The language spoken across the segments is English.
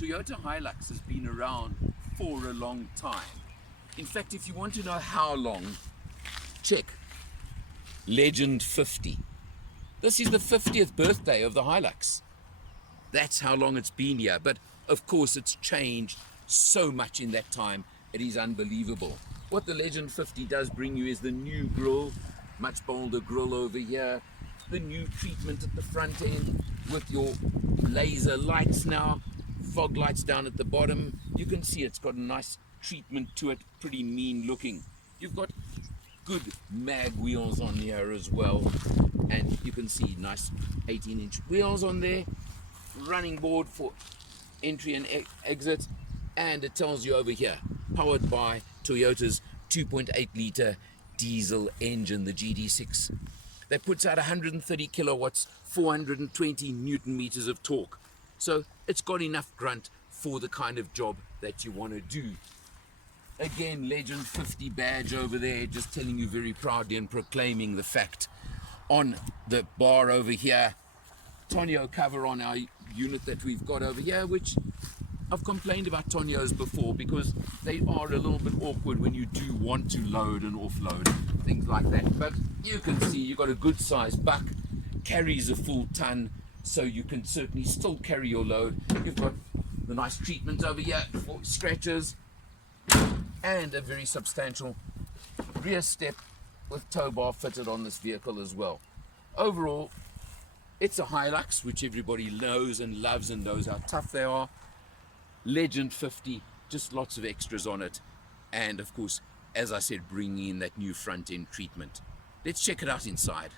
Toyota Hilux has been around for a long time. In fact, if you want to know how long, check Legend 50. This is the 50th birthday of the Hilux. That's how long it's been here. But of course, it's changed so much in that time. It is unbelievable. What the Legend 50 does bring you is the new grille, much bolder grille over here, the new treatment at the front end with your laser lights now, fog lights down at the bottom. You can see it's got a nice treatment to it, pretty mean looking. You've got good mag wheels on here as well, and you can see nice 18-inch wheels on there, running board for entry and exit, and it tells you over here, powered by Toyota's 2.8 litre diesel engine, the GD6. That puts out 130 kilowatts, 420 newton meters of torque. So it's got enough grunt for the kind of job that you want to do. Again, Legend 50 badge over there, just telling you very proudly and proclaiming the fact. On the bar over here, Tonneau cover on our unit that we've got over here, which I've complained about Tonneaus before because they are a little bit awkward when you do want to load and offload, things like that. But you can see you've got a good sized buck, carries a full ton, so you can certainly still carry your load. You've got the nice treatment over here for scratches, and a very substantial rear step with tow bar fitted on this vehicle as well. Overall, it's a Hilux, which everybody knows and loves and knows how tough they are. Legend 50, just lots of extras on it, and of course, as I said, bringing in that new front end treatment. Let's check it out inside.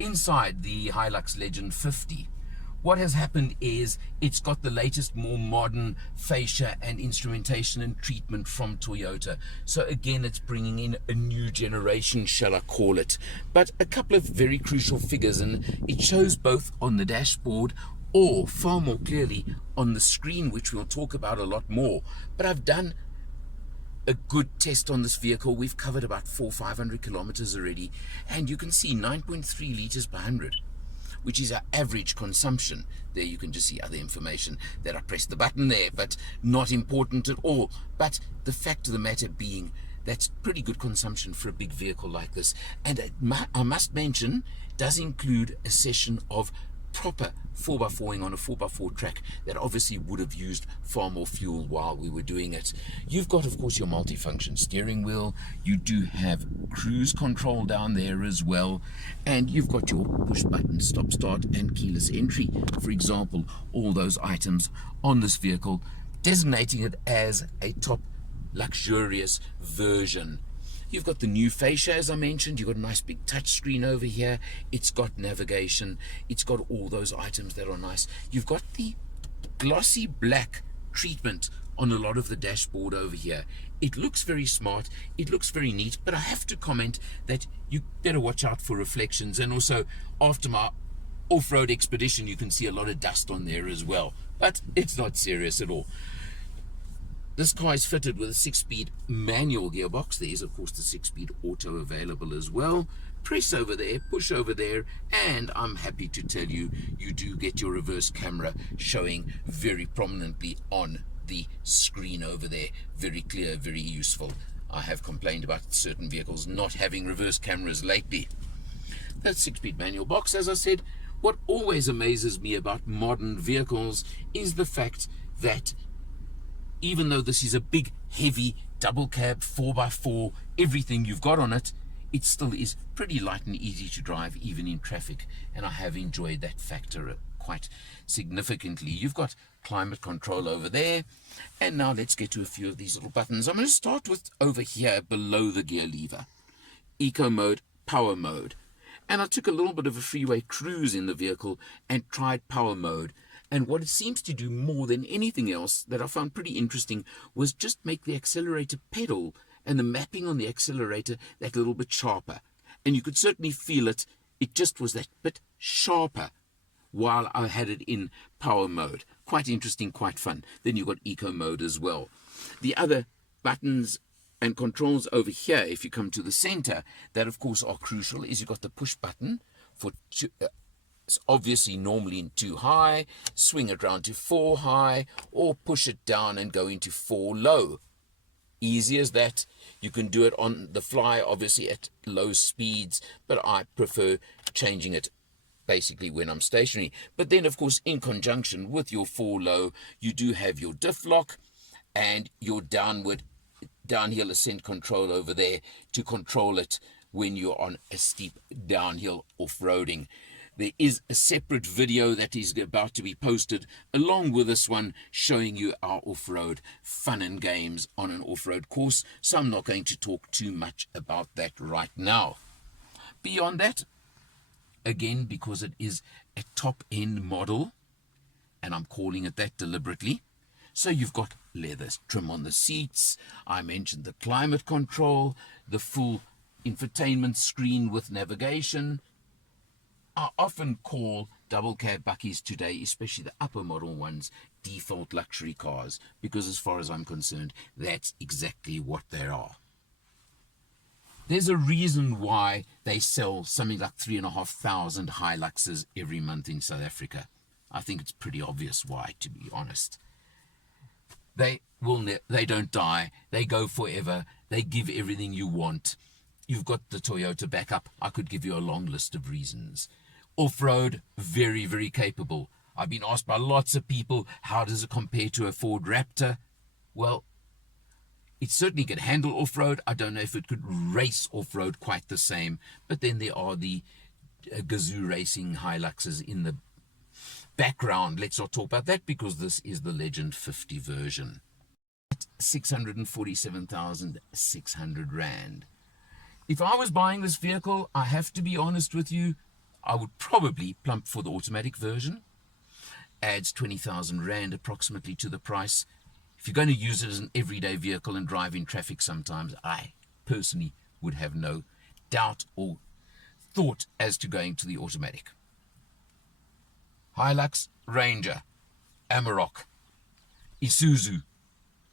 Inside the Hilux Legend 50, what has happened is it's got the latest, more modern fascia and instrumentation and treatment from Toyota. So again, it's bringing in a new generation, shall I call it. But a couple of very crucial figures, and it shows both on the dashboard or far more clearly on the screen, which we'll talk about a lot more. But I've done a good test on this vehicle. We've covered about 400-500 kilometers already, and you can see 9.3 liters per 100, which is our average consumption. There you can just see other information that I pressed the button there, but not important at all. But the fact of the matter being, that's pretty good consumption for a big vehicle like this. And I must mention, does include a session of proper 4x4ing on a 4x4 track that obviously would have used far more fuel while we were doing it. You've got, of course, your multifunction steering wheel. You do have cruise control down there as well, and you've got your push button stop start and keyless entry, for example. All those items on this vehicle, designating it as a top luxurious version. You've got the new fascia, as I mentioned. You've got a nice big touch screen over here. It's got navigation. It's got all those items that are nice. You've got the glossy black treatment on a lot of the dashboard over here. It looks very smart. It looks very neat. But I have to comment that you better watch out for reflections. And also, after my off-road expedition, you can see a lot of dust on there as well. But it's not serious at all. This car is fitted with a 6-speed manual gearbox. There is, of course, the 6-speed auto available as well. Press over there, push over there, and I'm happy to tell you, you do get your reverse camera showing very prominently on the screen over there. Very clear, very useful. I have complained about certain vehicles not having reverse cameras lately. That 6-speed manual box, as I said, what always amazes me about modern vehicles is the fact that even though this is a big, heavy, double cab, 4x4, everything you've got on it, it still is pretty light and easy to drive, even in traffic. And I have enjoyed that factor quite significantly. You've got climate control over there. And now let's get to a few of these little buttons. I'm going to start with over here below the gear lever. Eco mode, power mode. And I took a little bit of a freeway cruise in the vehicle and tried power mode. And what it seems to do more than anything else that I found pretty interesting was just make the accelerator pedal and the mapping on the accelerator that little bit sharper. And you could certainly feel it. It just was that bit sharper while I had it in power mode. Quite interesting, quite fun. Then you've got eco mode as well. The other buttons and controls over here, if you come to the center, that of course are crucial, is you've got the push button for It's obviously normally in 2 high, swing it round to 4 high, or push it down and go into 4 low. Easy as that. You can do it on the fly, obviously at low speeds, but I prefer changing it basically when I'm stationary. But then, of course, in conjunction with your 4 low, you do have your diff lock and your downhill ascent control over there to control it when you're on a steep downhill off-roading. There is a separate video that is about to be posted along with this one showing you our off-road fun and games on an off-road course, so I'm not going to talk too much about that right now. Beyond that, again, because it is a top-end model, and I'm calling it that deliberately, so you've got leather trim on the seats, I mentioned the climate control, the full infotainment screen with navigation. I often call double cab bakkies today, especially the upper model ones, default luxury cars, because as far as I'm concerned, that's exactly what they are. There's a reason why they sell something like 3,500 Hiluxes every month in South Africa. I think it's pretty obvious why, to be honest. They don't die. They go forever. They give everything you want. You've got the Toyota backup. I could give you a long list of reasons. Off-road, very, very capable. I've been asked by lots of people, how does it compare to a Ford Raptor? Well, it certainly could handle off-road. I don't know if it could race off-road quite the same. But then there are the Gazoo racing Hiluxes in the background. Let's not talk about that because this is the Legend 50 version. 647,600 Rand. If I was buying this vehicle, I have to be honest with you, I would probably plump for the automatic version. Adds 20,000 Rand approximately to the price. If you're going to use it as an everyday vehicle and drive in traffic sometimes, I personally would have no doubt or thought as to going to the automatic. Hilux, Ranger, Amarok, Isuzu.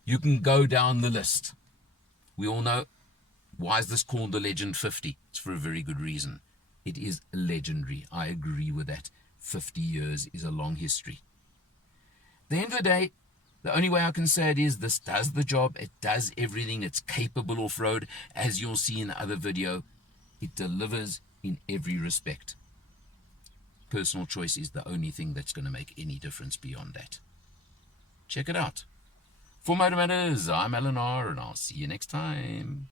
You can go down the list. We all know, why is this called the Legend 50? It's for a very good reason. It is legendary. I agree with that. 50 years is a long history. At the end of the day, the only way I can say it is this does the job. It does everything. It's capable off-road. As you'll see in the other video, it delivers in every respect. Personal choice is the only thing that's going to make any difference beyond that. Check it out. For Motor Matters, I'm Alan R, and I'll see you next time.